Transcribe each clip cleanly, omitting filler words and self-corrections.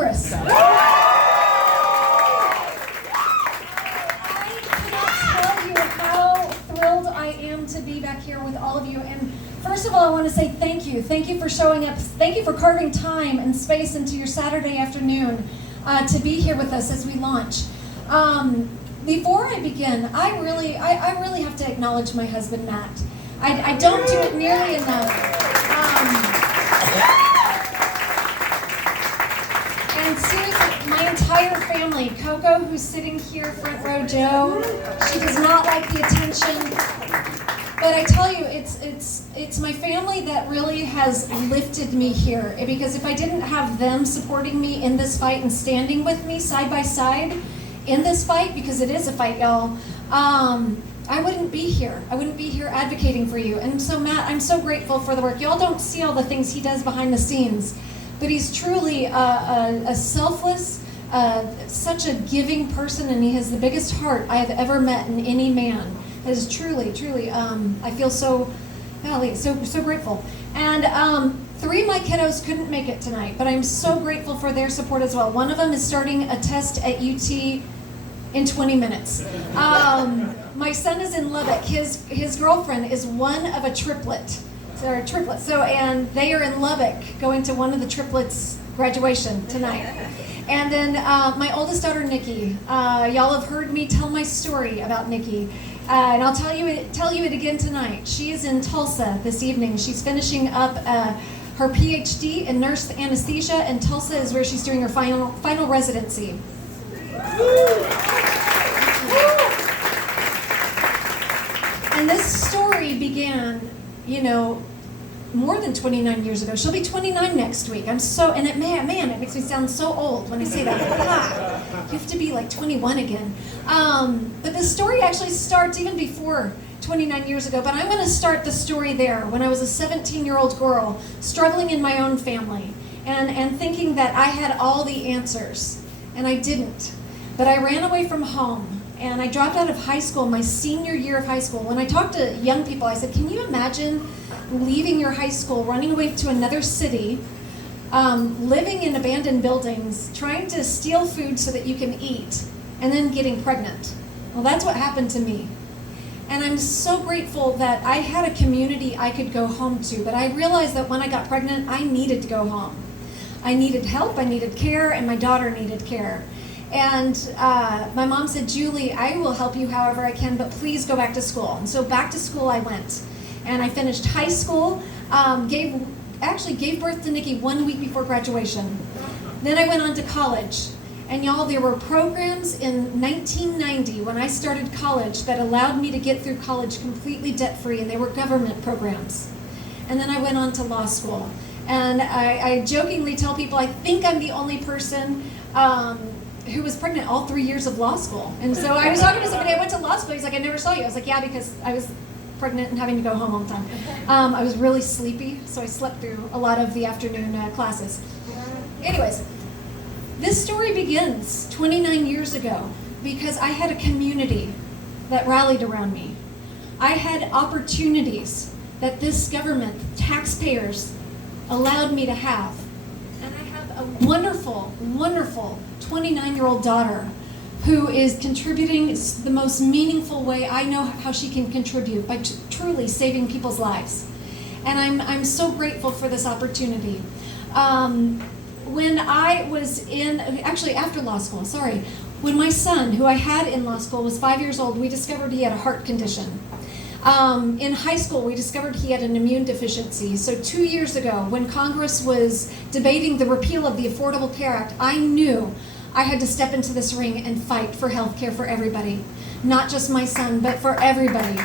Congress. I cannot tell you how thrilled I am to be back here with all of you. And first of all, I want to say thank you. Thank you for showing up. Thank you for carving time and space into your Saturday afternoon to be here with us as we launch. Before I begin, I really have to acknowledge my husband, Matt. I don't do it nearly enough. And seriously, my entire family, Coco, who's sitting here, front row Joe, she does not like the attention. But I tell you, it's my family that really has lifted me here. Because if I didn't have them supporting me in this fight and standing with me side by side in this fight, because it is a fight, y'all, I wouldn't be here. I wouldn't be here advocating for you. And so Matt, I'm so grateful for the work. Y'all don't see all the things he does behind the scenes, but he's truly a selfless, such a giving person, and he has the biggest heart I have ever met in any man. That is truly, I feel so grateful. And 3 of my kiddos couldn't make it tonight, but I'm so grateful for their support as well. One of them is starting a test at UT in 20 minutes. My son is in Lubbock. His girlfriend is one of a triplet. So, and they are in Lubbock going to one of the triplets' graduation tonight. And then my oldest daughter, Nikki. Y'all have heard me tell my story about Nikki. And I'll tell you it again tonight. She is in Tulsa this evening. She's finishing up her PhD in nurse anesthesia, and Tulsa is where she's doing her final residency. And this story began, more than 29 years ago. She'll be 29 next week. It makes me sound so old when I say that. You have to be like 21 again. But the story actually starts even before 29 years ago, but I'm going to start the story there when I was a 17-year-old girl struggling in my own family and thinking that I had all the answers, and I didn't. But I ran away from home, and I dropped out of high school, my senior year of high school. When I talked to young people, I said, can you imagine leaving your high school, running away to another city, living in abandoned buildings, trying to steal food so that you can eat, and then getting pregnant? Well, that's what happened to me. And I'm so grateful that I had a community I could go home to, but I realized that when I got pregnant, I needed to go home. I needed help, I needed care, and my daughter needed care. And my mom said, Julie, I will help you however I can, but please go back to school. And so back to school I went. And I finished high school, gave birth to Nikki 1 week before graduation. Then I went on to college. And y'all, there were programs in 1990 when I started college that allowed me to get through college completely debt-free, and they were government programs. And then I went on to law school. And I jokingly tell people I think I'm the only person who was pregnant all 3 years of law school. And so I was talking to somebody, I went to law school, he's like, I never saw you. I was like, yeah, because I was pregnant and having to go home all the time. I was really sleepy, so I slept through a lot of the afternoon classes. Anyways, this story begins 29 years ago because I had a community that rallied around me. I had opportunities that this government, taxpayers, allowed me to have. And I have a wonderful, wonderful 29-year-old daughter who is contributing the most meaningful way I know how she can contribute by truly saving people's lives. And I'm so grateful for this opportunity. When I was after law school, when my son, who I had in law school, was 5 years old, we discovered he had a heart condition. In high school, we discovered he had an immune deficiency. So 2 years ago, when Congress was debating the repeal of the Affordable Care Act, I knew I had to step into this ring and fight for health care for everybody. Not just my son, but for everybody.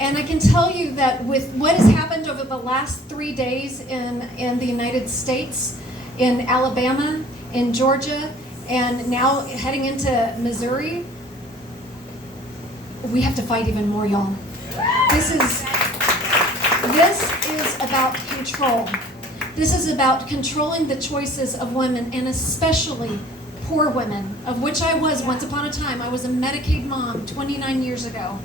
And I can tell you that with what has happened over the last 3 days in the United States, in Alabama, in Georgia, and now heading into Missouri, we have to fight even more, y'all. This is about control. This is about controlling the choices of women, and especially poor women, of which I was once upon a time. I was a Medicaid mom 29 years ago.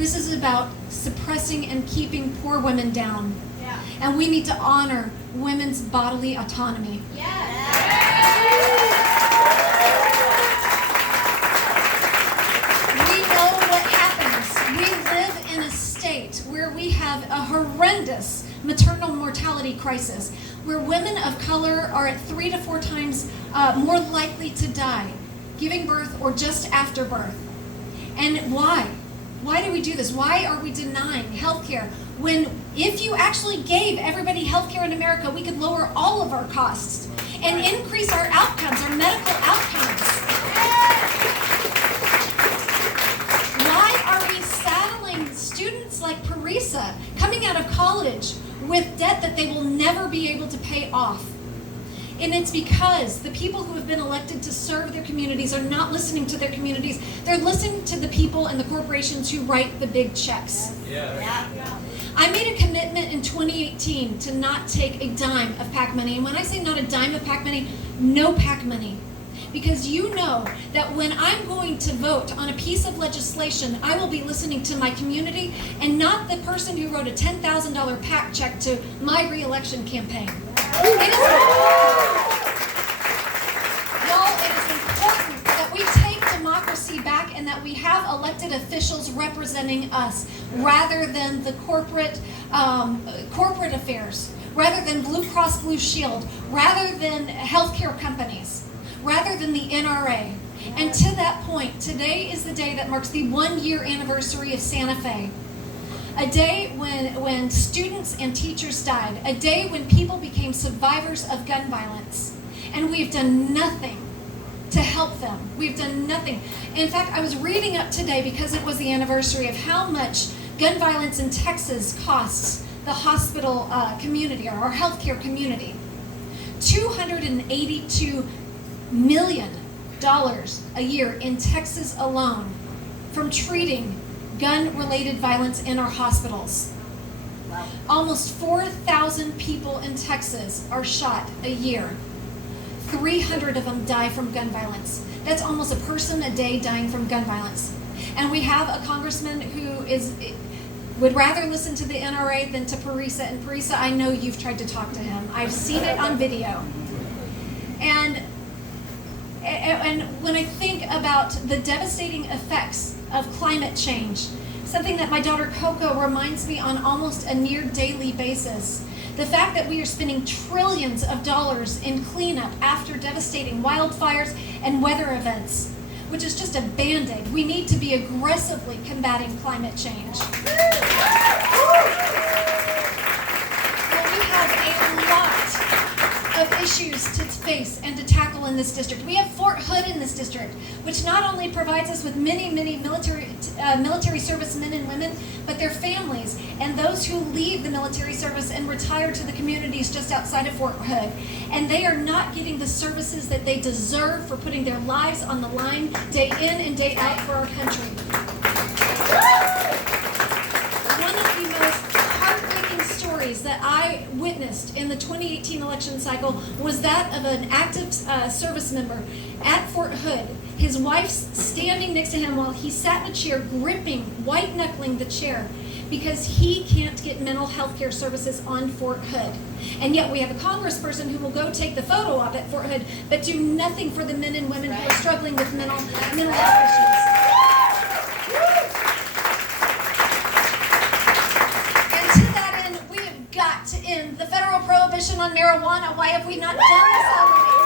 This is about suppressing and keeping poor women down. Yeah. And we need to honor women's bodily autonomy. We know what happens. We live in a state where we have a horrendous maternal mortality crisis, where women of color are at 3 to 4 times more likely to die giving birth or just after birth. And why? Why do we do this? Why are we denying health care when if you actually gave everybody health care in America, we could lower all of our costs and increase our outcomes, our medical outcomes? Why are we saddling students like Parisa coming out of college with debt that they will never be able to pay off? And it's because the people who have been elected to serve their communities are not listening to their communities. They're listening to the people and the corporations who write the big checks. I made a commitment in 2018 to not take a dime of PAC money. And when I say not a dime of PAC money, no PAC money. Because you know that when I'm going to vote on a piece of legislation, I will be listening to my community and not the person who wrote a $10,000 PAC check to my re-election campaign. It is important that we take democracy back and that we have elected officials representing us rather than the corporate affairs, rather than Blue Cross Blue Shield, rather than healthcare companies, rather than the NRA. And to that point, today is the day that marks the 1-year anniversary of Santa Fe. A day when students and teachers died. A day when people became survivors of gun violence. And we've done nothing to help them. We've done nothing. In fact, I was reading up today because it was the anniversary of how much gun violence in Texas costs the hospital community or our healthcare community. $282 million a year in Texas alone from treating gun-related violence in our hospitals. Wow. Almost 4,000 people in Texas are shot a year. 300 of them die from gun violence. That's almost a person a day dying from gun violence. And we have a congressman who would rather listen to the NRA than to Parisa. And Parisa, I know you've tried to talk to him. I've seen it on video. And when I think about the devastating effects of climate change, something that my daughter Coco reminds me on almost a near daily basis, the fact that we are spending trillions of dollars in cleanup after devastating wildfires and weather events, which is just a Band-Aid. We need to be aggressively combating climate change. Well, we have a lot of issues to face and to tackle in this district. We have Fort Hood in this district, which not only provides us with many military service men and women, but their families and those who leave the military service and retire to the communities just outside of Fort Hood. And they are not getting the services that they deserve for putting their lives on the line day in and day out for our country. One of the most heartbreaking stories that I witnessed in the 2018 election cycle was that of an active service member at Fort Hood. His wife standing next to him while he sat in a chair, gripping, white-knuckling the chair because he can't get mental health care services on Fort Hood. And yet we have a congressperson who will go take the photo op at Fort Hood, but do nothing for the men and women who are struggling with mental health issues. And to that end, we have got to end the federal prohibition on marijuana. Why have we not done this already?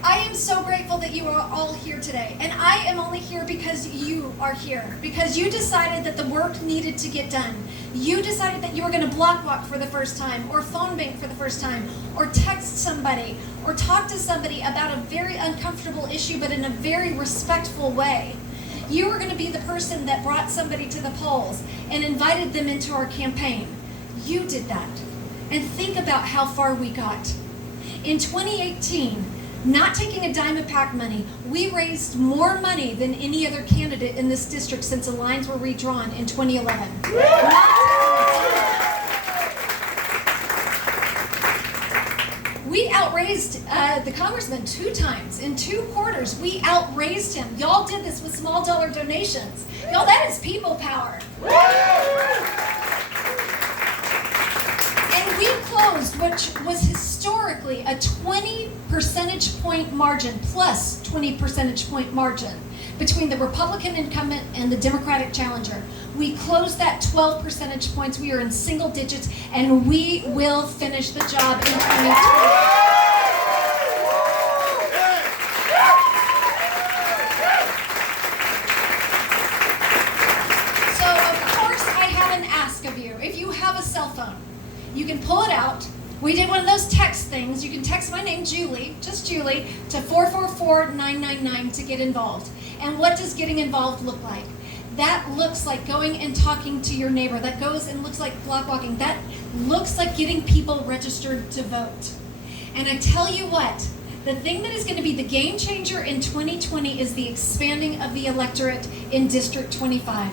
I am so grateful that you are all here today. And I am only here because you are here. Because you decided that the work needed to get done. You decided that you were going to block walk for the first time, or phone bank for the first time, or text somebody, or talk to somebody about a very uncomfortable issue, but in a very respectful way. You were going to be the person that brought somebody to the polls and invited them into our campaign. You did that. And think about how far we got. In 2018, not taking a dime of PAC money, we raised more money than any other candidate in this district since the lines were redrawn in 2011. We We outraised the congressman 2 times. In 2 quarters, we outraised him. Y'all did this with small dollar donations. Y'all, that is people power. And we closed, which was historically a 20 percentage point margin, plus 20 percentage point margin between the Republican incumbent and the Democratic challenger. We closed that 12 percentage points. We are in single digits, and we will finish the job in 2020. So, of course, I have an ask of you. If you have a cell phone, you can pull it out. We did one of those text things. You can text my name, Julie, just Julie, to 444-999 to get involved. And what does getting involved look like? That looks like going and talking to your neighbor. That goes and looks like block walking. That looks like getting people registered to vote. And I tell you what, the thing that is going to be the game changer in 2020 is the expanding of the electorate in District 25.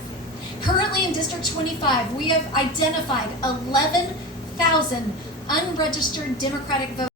Currently in District 25, we have identified 11,000 unregistered Democratic voters.